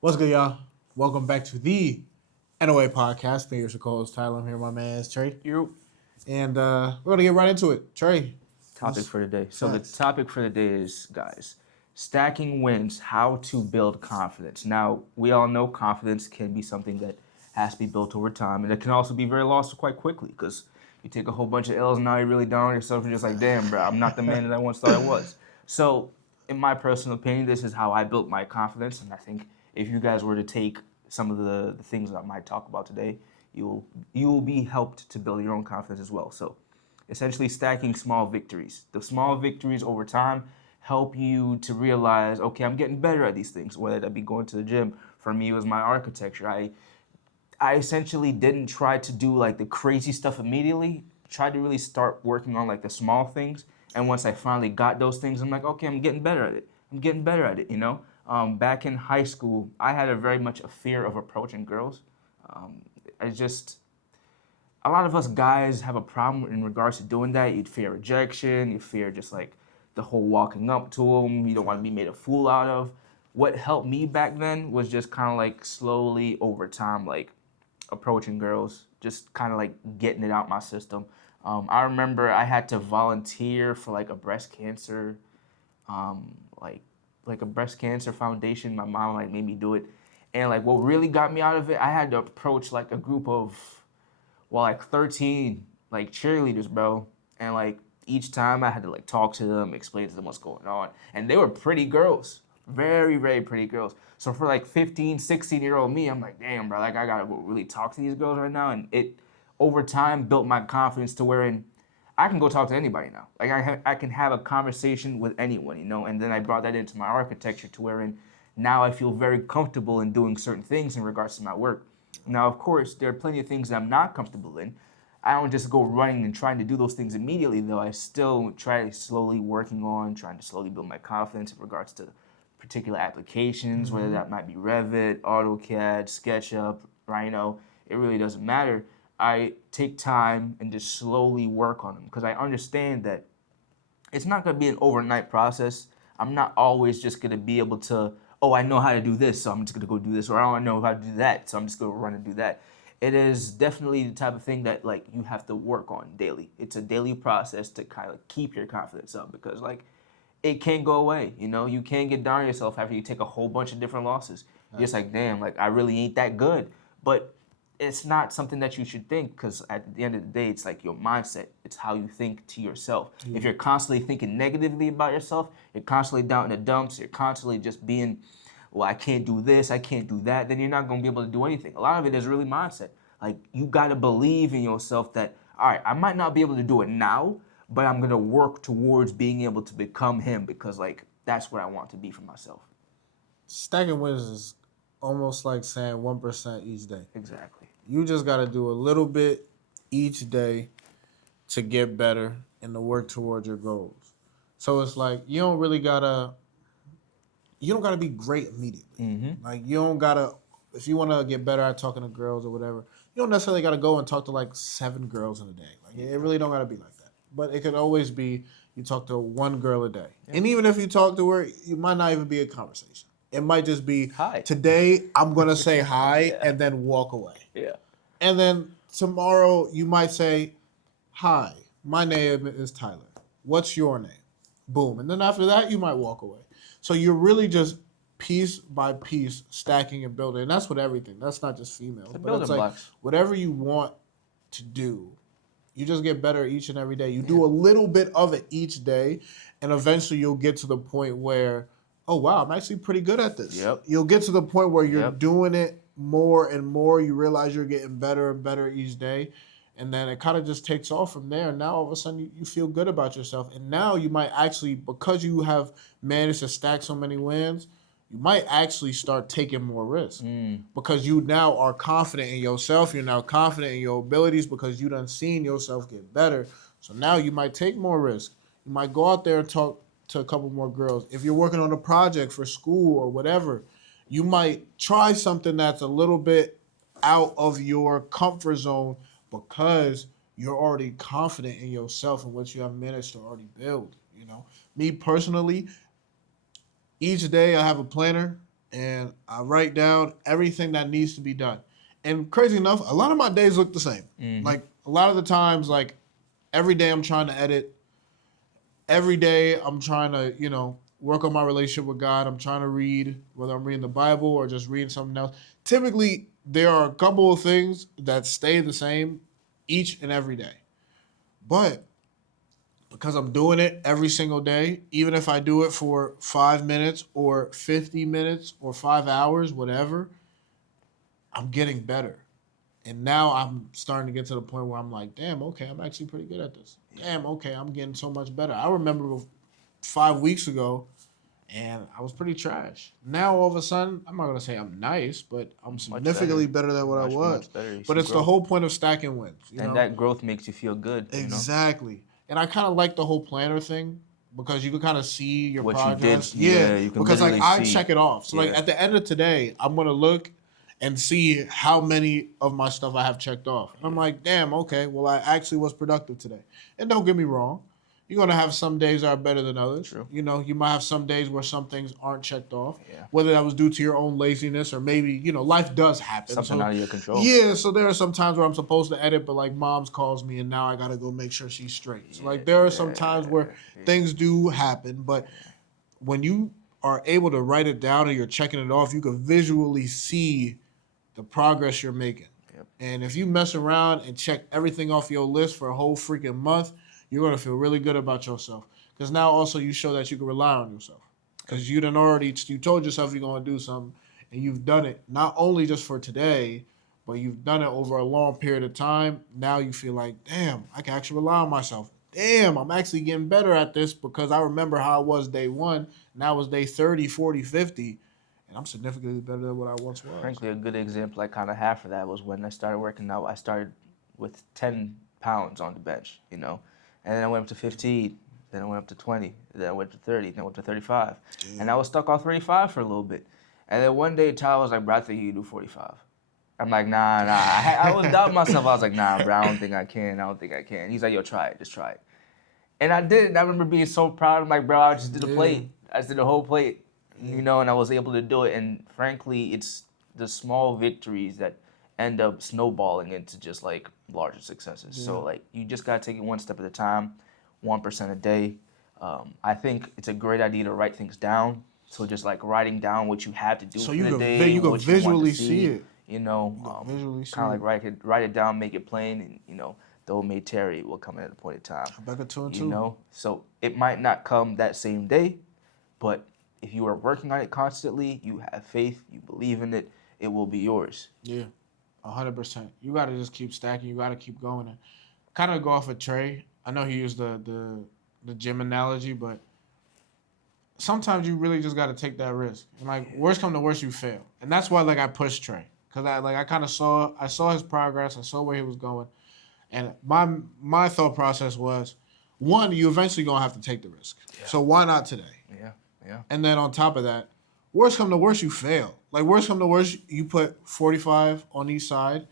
What's good, y'all? Welcome back to the NOA podcast. Here's your co-host Tyler. I'm here, my man is Trey, Your and we're gonna get right into it. Trey, topic what's for the day. So the facts? topic for the day is, guys, stacking wins, how to build confidence. Now, we all know confidence can be something that has to be built over time, and it can also be very lost quite quickly because you take a whole bunch of L's and now you're really down on yourself and just like, damn, bro, I'm not the man that I once thought I was. So, in my personal opinion, this is how I built my confidence, and I think if you guys were to take some of the things that I might talk about today, you will be helped to build your own confidence as well. So essentially stacking small victories. The small victories over time help you to realize, okay, I'm getting better at these things, whether that be going to the gym. For me, it was my architecture. I essentially didn't try to do like the crazy stuff immediately. Tried to really start working on like the small things. And once I finally got those things, I'm like, okay, I'm getting better at it. I'm getting better at it, you know? Back in high school, I had a very much a fear of approaching girls. Um, I just a lot of us guys have a problem in regards to doing that. You'd fear rejection. You fear just like the whole walking up to them. You don't want to be made a fool out of. What helped me back then was just kind of like slowly over time, like approaching girls, just kind of like getting it out my system. I remember I had to volunteer for like a breast cancer, um, like like a breast cancer foundation. My mom like made me do it, and like what really got me out of it, I had to approach like a group of like 13 like cheerleaders, bro. And like each time I had to like talk to them, explain to them what's going on. And they were pretty girls. Very, very pretty girls. So for like 15, 16-year-old me, I'm like, damn, bro, like I gotta really talk to these girls right now. And it over time built my confidence to wherein I can go talk to anybody now. Like I can have a conversation with anyone, you know. And then I brought that into my architecture to wherein now I feel very comfortable in doing certain things in regards to my work. Now, of course, there are plenty of things that I'm not comfortable in. I don't just go running and trying to do those things immediately, though. I still try slowly working on trying to slowly build my confidence in regards to particular applications, whether that might be Revit, AutoCAD, SketchUp, Rhino. It really doesn't matter. I take time and just slowly work on them because I understand that it's not going to be an overnight process. I'm not always just going to be able to, oh, I know how to do this, so I'm just going to go do this, or I don't know how to do that, so I'm just going to run and do that. It is definitely the type of thing that like you have to work on daily. It's a daily process to kind of keep your confidence up because like it can't go away. You know, you can't get down on yourself after you take a whole bunch of different losses. You're just like, damn, like I really ain't that good. But it's not something that you should think because at the end of the day, it's like your mindset. It's how you think to yourself. If you're constantly thinking negatively about yourself, you're constantly down in the dumps, you're constantly just being, well, I can't do this, I can't do that, then you're not going to be able to do anything. A lot of it is really mindset. Like, you got to believe in yourself that, all right, I might not be able to do it now, but I'm going to work towards being able to become him because, like, that's what I want to be for myself. Stacking wins is almost like saying 1% each day. Exactly. You just gotta do a little bit each day to get better and to work towards your goals. So it's like you don't gotta be great immediately. Mm-hmm. Like you don't gotta if you wanna get better at talking to girls or whatever, you don't necessarily gotta go and talk to like 7 girls in a day. Like it really don't gotta be like that. But it could always be you talk to one girl a day. Yeah. And even if you talk to her, you might not even be a conversation. It might just be Hi. today I'm gonna say hi Yeah. and then walk away. Yeah. And then tomorrow you might say, hi, my name is Tyler. What's your name? Boom. And then after that, you might walk away. So you're really just piece by piece stacking and building. And that's with everything. That's not just females. The But building it's like blocks. whatever you want to do, you just get better each and every day. You do a little bit of it each day. And eventually you'll get to the point where, oh, wow, I'm actually pretty good at this. Yep. You'll get to the point where you're Yep. doing it more and more. You realize you're getting better and better each day and then it kind of just takes off from there. And now all of a sudden you feel good about yourself. And now you might actually, because you have managed to stack so many wins, you might actually start taking more risks because you now are confident in yourself. You're now confident in your abilities because you done seen yourself get better. So now you might take more risks. You might go out there and talk to a couple more girls. If you're working on a project for school or whatever, you might try something that's a little bit out of your comfort zone because you're already confident in yourself and what you have managed to already build. You know, me personally, each day I have a planner and I write down everything that needs to be done. And crazy enough, a lot of my days look the same. Mm-hmm. Like a lot of the times, like every day I'm trying to edit. Every day I'm trying to, work on my relationship with God. I'm trying to read, whether I'm reading the Bible or just reading something else. Typically, there are a couple of things that stay the same each and every day. But because I'm doing it every single day, even if I do it for 5 minutes or 50 minutes or 5 hours, whatever, I'm getting better. And now I'm starting to get to the point where I'm like, damn, okay, I'm actually pretty good at this. Damn, okay, I'm getting so much better. I remember 5 weeks ago, and I was pretty trash. Now all of a sudden, I'm not gonna say I'm nice, but I'm Much better. significantly better than what I was. Much better. You But see it's the growth. whole point of stacking wins, And that growth makes you feel good, Exactly. And I kind of like the whole planner thing because you can kind of see your What you did, progress. Yeah, you can because like literally I see. check it off. So like Yeah. at the end of today, I'm gonna look and see how many of my stuff I have checked off. And I'm like, damn, okay, well I actually was productive today. And don't get me wrong, you're gonna have some days that are better than others. True. You might have some days where some things aren't checked off. Yeah. Whether that was due to your own laziness or maybe, life does happen. Something So out of your control. yeah, so there are some times where I'm supposed to edit, but like mom's calls me and now I gotta go make sure she's straight. So like there are some times where things do happen, but when you are able to write it down and you're checking it off, you can visually see the progress you're making. Yep. And if you mess around and check everything off your list for a whole freaking month, you're gonna feel really good about yourself. Because now also you show that you can rely on yourself. Because you told yourself you're gonna do something, and you've done it not only just for today, but you've done it over a long period of time. Now you feel like, damn, I can actually rely on myself. Damn, I'm actually getting better at this because I remember how I was day one. Now it's day 30, 40, 50, and I'm significantly better than what I once was. Frankly, a good example I kind of have for that was when I started working out. I started with 10 pounds on the bench, and then I went up to 15, then I went up to 20, then I went to 30, then I went to 35. Yeah. And I was stuck on 35 for a little bit. And then one day, Tyler was like, bro, I think you can do 45. I'm like, nah. I was doubting myself. I was like, nah, bro, I don't think I can. He's like, yo, try it. Just try it. And I did it. And I remember being so proud. I'm like, bro, I just did a plate. I just did a whole plate, and I was able to do it. And frankly, it's the small victories that end up snowballing into just like larger successes. Yeah. So like, you just gotta take it one step at a time, 1% a day. I think it's a great idea to write things down. So just like writing down what you have to do So for you the can day, vi- you can what you want visually to see it. Visually see kind of it. like write it down, make it plain, and though may tarry, will come at a point in time. Rebecca 2 and 2. So it might not come that same day, but if you are working on it constantly, you have faith, you believe in it, it will be yours. Yeah, 100%. You got to just keep stacking. You got to keep going. And kind of go off of Trey. I know he used the gym analogy, but sometimes you really just got to take that risk. And like worst come to worst, you fail, and that's why like I pushed Trey because I kind of saw his progress. I saw where he was going, and my thought process was, one, you eventually gonna have to take the risk. Yeah. So why not today? Yeah. And then on top of that, worst come to worst, you fail. Like worst come to worst, you put 45 on each side,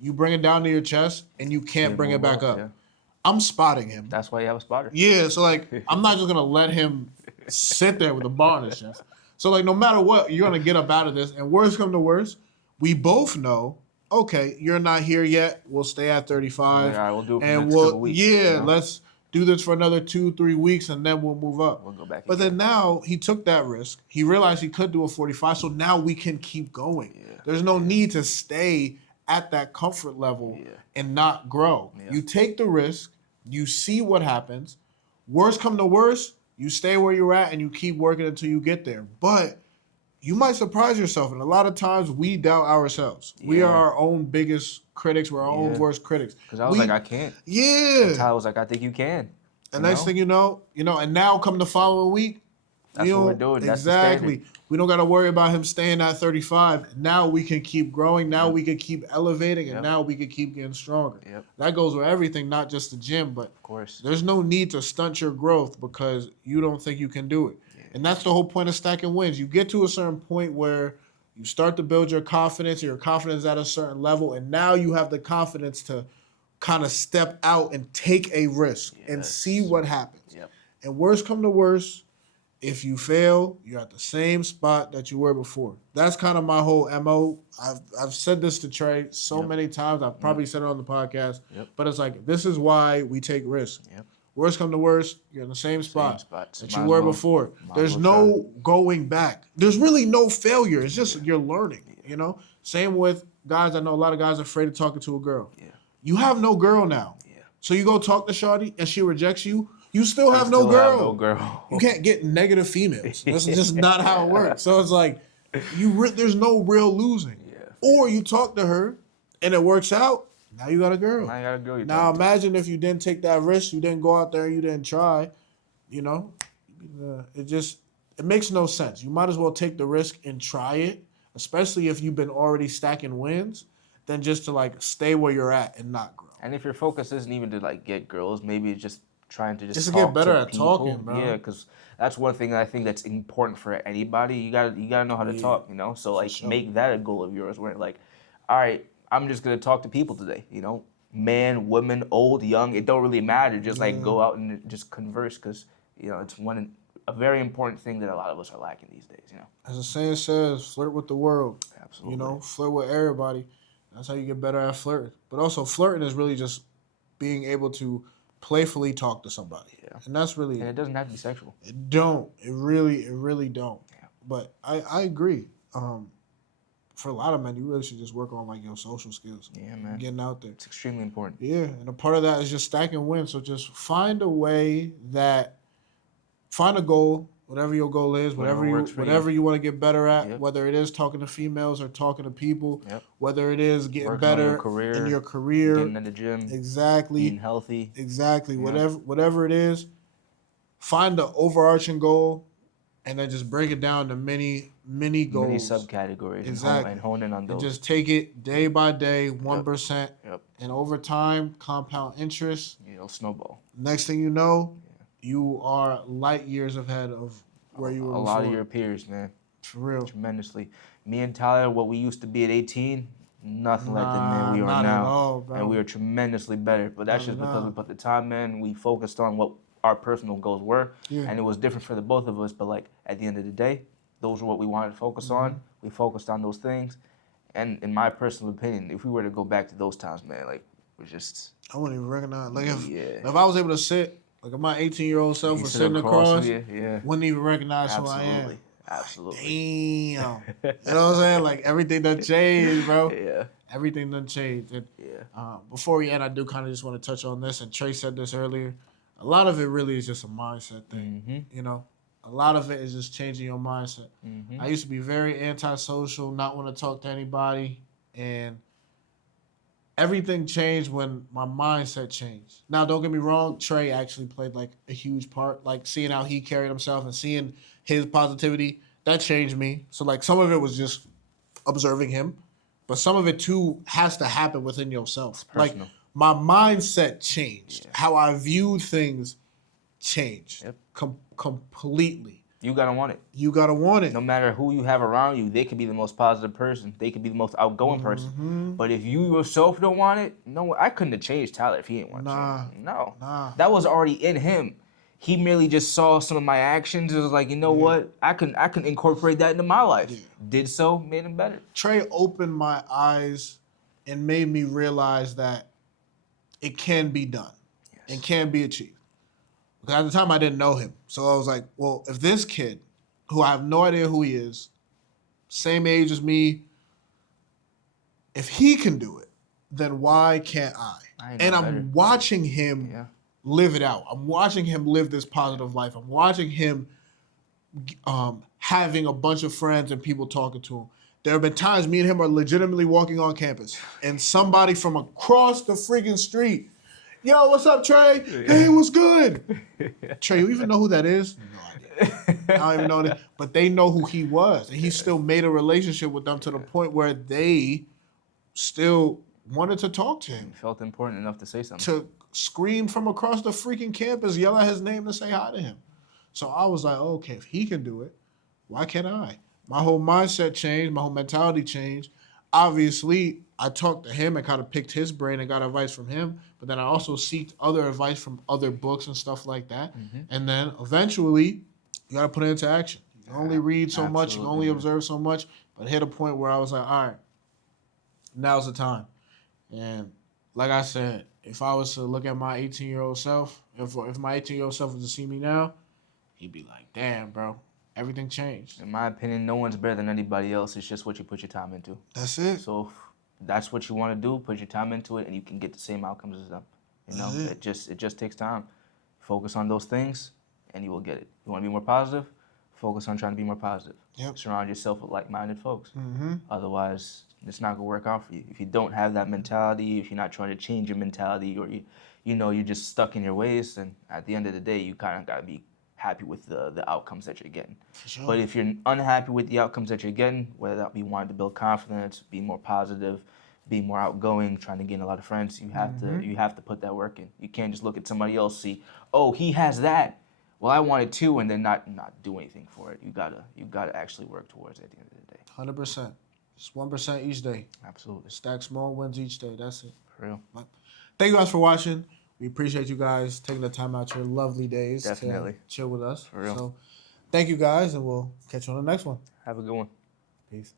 you bring it down to your chest, and you can't bring it back up. Yeah. I'm spotting him. That's why you have a spotter. Yeah, so like I'm not just gonna let him sit there with a bar on his chest. So like no matter what, you're gonna get up out of this. And worst come to worst, we both know, okay, you're not here yet. We'll stay at 35. All right, we'll do it for the and next we'll couple weeks. let's do this for another 2-3 weeks and then we'll move up. We'll go back. But then now he took that risk. He realized he could do a 45, so now we can keep going. Yeah. There's no need to stay at that comfort level and not grow. Yeah. You take the risk, you see what happens. Worst come to worst, you stay where you're at and you keep working until you get there. But you might surprise yourself, and a lot of times we doubt ourselves. We are our own biggest critics. We're our own worst critics. Because I was like, I can't. Yeah. And Tyler was like, I think you can. And next thing you know, and now come the following week, that's what we're doing. That's exactly. We don't got to worry about him staying at 35. Now we can keep growing. Now we can keep elevating, and now we can keep getting stronger. Yep. That goes with everything, not just the gym, but of course, there's no need to stunt your growth because you don't think you can do it. Yeah. And that's the whole point of stacking wins. You get to a certain point where you start to build your confidence, and your confidence at a certain level, and now you have the confidence to kind of step out and take a risk and see what happens. Yep. And worst come to worst, If you fail, you're at the same spot that you were before. That's kind of my whole MO. I've said this to Trey so Yep. many times. I've probably said it on the podcast. Yep. But it's like, this is why we take risks. Yep. Worst come to worst, you're in the same Same spot spots. that Might you as were well- before. might as There's well no going back. There's really no failure. It's just you're learning, you know? Same with guys. I know a lot of guys are afraid of talking to a girl. Yeah. You have no girl now. Yeah. So you go talk to Shawty and she rejects you. You still have Still no girl. have no girl. You can't get negative females. This is just not how it works. So it's like there's no real losing. Yeah. Or you talk to her and it works out. Now you got a girl. Now you got a girl. Now imagine if you didn't take that risk, you didn't go out there, you didn't try. You know, it makes no sense. You might as well take the risk and try it, especially if you've been already stacking wins, than just to like stay where you're at and not grow. And if your focus isn't even to like get girls, maybe it's just trying to Just to talk get better to at people. talking, bro. Yeah, because that's one thing that I think that's important for anybody. You gotta know how to talk. You know, so like sure. make that a goal of yours. Where like, all right, I'm just gonna talk to people today. You know, man, woman, old, young, it don't really matter. Just like go out and just converse, because you know it's a very important thing that a lot of us are lacking these days. You know, As the saying says, flirt with the world. absolutely. You know, flirt with everybody. That's how you get better at flirting. But also, flirting is really just being able to playfully talk to somebody. Yeah. And that's really And it doesn't have to be sexual. It don't. It really don't. Yeah. But I agree. For a lot of men, you really should just work on like your social skills. Yeah, man. Getting out there. It's extremely important. Yeah, and a part of that is just stacking wins. So just find a way find a goal, whatever your goal is, Whatever works for whatever you want to get better at, Yep. whether it is talking to females or talking to people, Yep. whether it is getting Working on better your career, in your career. Getting in the gym, Exactly. eating healthy. Exactly. Yeah. Whatever it is, find the overarching goal and then just break it down to many goals. Many subcategories. Exactly. And hone in on And those. just take it day by day, 1%. Yep. And over time, compound interest. You know, snowball. Next thing you know, you are light years ahead of where you were A before. lot of your peers, man. For real. Tremendously. Me and Tyler, what we used to be at 18, nothing like the man we are not now. at all, bro. And we are tremendously better. But that's Not just at because all. we put the time in. We focused on what our personal goals were. Yeah. And it was different for the both of us. But like at the end of the day, those were what we wanted to focus Mm-hmm. on. We focused on those things. And in my personal opinion, if we were to go back to those times, man, like we're just I wouldn't even recognize. Like if Yeah. I was able to sit, like if my 18-year-old self you was sit sitting across, yeah. wouldn't even recognize who I am. Absolutely. Absolutely. Damn. You know what I'm saying? Like everything done changed, bro. Yeah. Everything done changed. And Yeah. before we end, I do kind of just want to touch on this. And Trey said this earlier. A lot of it really is just a mindset thing. Mm-hmm. You know, a lot of it is just changing your mindset. Mm-hmm. I used to be very antisocial, not want to talk to anybody, and everything changed when my mindset changed. Now, don't get me wrong, Trey actually played like a huge part. Like seeing how he carried himself and seeing his positivity, that changed me. So like some of it was just observing him, but some of it too has to happen within yourself. Like personal. my mindset changed. Yeah. How I viewed things changed. Yep. Completely. You gotta want it. You gotta want it. No matter who you have around you, they could be the most positive person. They could be the most outgoing person. Mm-hmm. But if you yourself don't want it, no, I couldn't have changed Tyler if he didn't want to change. No. Nah. That was already in him. He merely just saw some of my actions. It was like, you know what? I can incorporate that into my life. Yeah. Did so, made him better. Trey opened my eyes and made me realize that it can be done and can be achieved. Because at the time I didn't know him. So I was like, well, if this kid, who I have no idea who he is, same age as me, if he can do it, then why can't I? I know And I'm better. watching him Yeah. live it out. I'm watching him live this positive life. I'm watching him having a bunch of friends and people talking to him. There have been times me and him are legitimately walking on campus and somebody from across the freaking street, yo, what's up, Trey? Hey, what's good? Trey, you even know who that is? No idea. I don't even know that. But they know who he was. And he still made a relationship with them to the point where they still wanted to talk to him. Felt important enough to say something. To scream from across the freaking campus, yell at his name to say hi to him. So I was like, okay, if he can do it, why can't I? My whole mindset changed. My whole mentality changed. Obviously, I talked to him and kind of picked his brain and got advice from him. But then I also seeked other advice from other books and stuff like that. Mm-hmm. And then eventually, You got to put it into action. You can only read so much. You can Absolutely, only man. observe so much. But hit a point where I was like, all right, now's the time. And like I said, if I was to look at my 18-year-old self, if my 18-year-old self was to see me now, he'd be like, damn, bro, everything changed. In my opinion, no one's better than anybody else. It's just what you put your time into. That's it. So if that's what you want to do. Put your time into it, and you can get the same outcomes as them. You know, That's it. it just takes time. Focus on those things, and you will get it. You want to be more positive? Focus on trying to be more positive. Yep. Surround yourself with like-minded folks. Mm-hmm. Otherwise, it's not gonna work out for you. If you don't have that mentality, if you're not trying to change your mentality, or you're just stuck in your ways, then at the end of the day, you kind of gotta be happy with the outcomes that you're getting. For sure. But if you're unhappy with the outcomes that you're getting, whether that be wanting to build confidence, be more positive, be more outgoing, trying to gain a lot of friends, you have to put that work in. You can't just look at somebody else, see, oh, he has that. Well, I want it too, and then not do anything for it. You gotta actually work towards it at the end of the day. 100%. It's 1% each day. Absolutely. Stack small wins each day. That's it. For real. Thank you guys for watching. We appreciate you guys taking the time out your lovely days Definitely. to chill with us. For real. So thank you guys, and we'll catch you on the next one. Have a good one. Peace.